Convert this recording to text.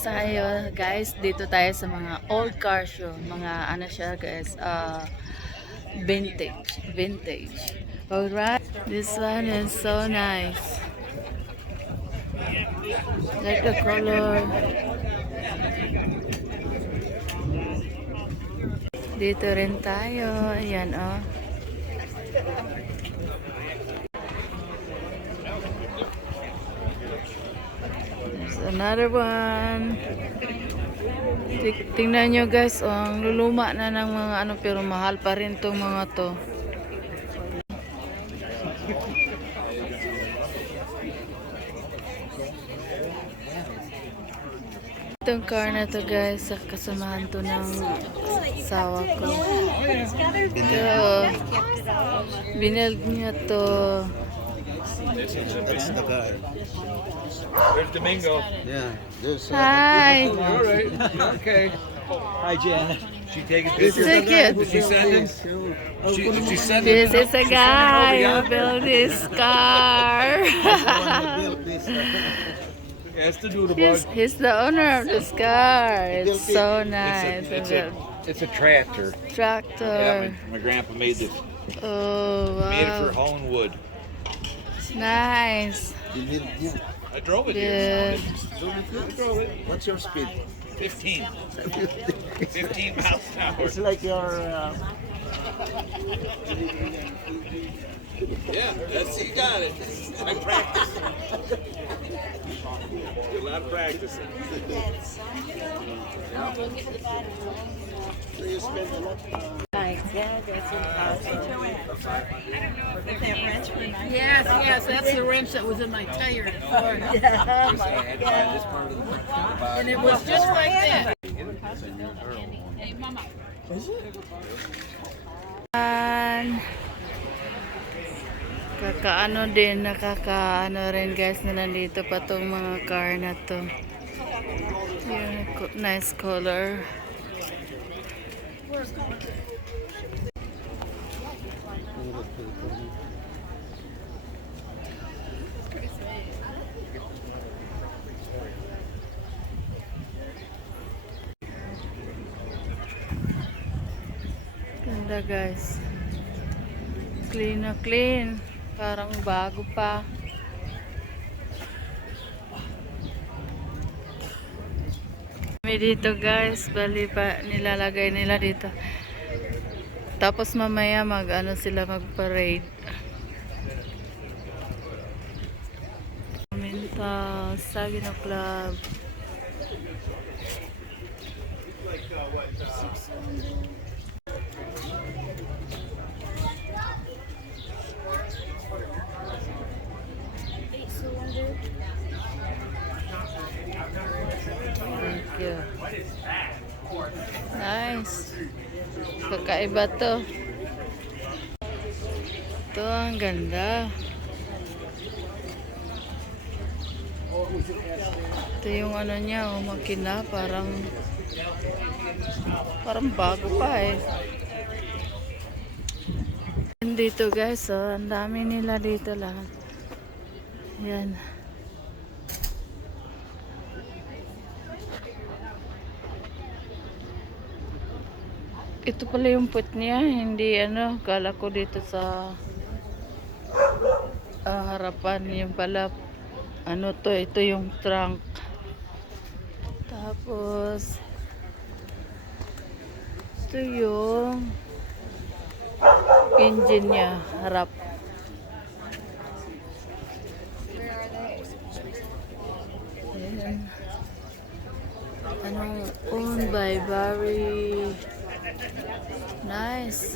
tayo guys, dito tayo sa mga old car show, mga ano siya guys, vintage. Alright, this one is so nice. Like the color. Dito rin tayo, ayan oh. There's another one. Tingnan nyo guys, oh, ang luluma na ng mga ano, pero mahal pa rin tong mga to. Itong car na to guys, kasamahan to ng asawa ko. Ito, binild niya to. That's the guy. There's Domingo. Yeah. There's, Hi! All right. Okay. Hi, Janet. She taking It's pictures. so cute. Did she send it? She sent it. This is a guy who built this car. That's the doodle bug. He's the owner of this car. It's so nice. It's a tractor. Tractor. My grandpa made this. Oh Made it for wow. hauling wood. It's nice. I drove it here. Good. What's your speed? 15. 15 miles an hour. It's like your. Yeah, you got it. I practice. A lot of practicing. So you spend a lot. Yes, that's the wrench that was in my tire in Florida. And it was just like that. Kakaano din, nakakaano rin guys na nandito pa tong mga car na to. Yun, nice color. Ganda guys. Clean na clean. Parang bago pa. Kami dito guys, bali pa nilalagay nila dito. Tapos mamaya ano sila mag-parade. Minta Saginaw Club. Thank you. Nice. Kakaiba to. Ito ang ganda. Ito yung ano niya, makina, parang bago pa eh. Dito guys, oh, ang dami nila dito lahat. Yan. Ito pala yung put niya, hindi ano, kala ko dito sa harapan, yung pala ano to, ito yung trunk. Tapos ito yung engine niya, harap. Ayan. Anong owned by Barry. Nice.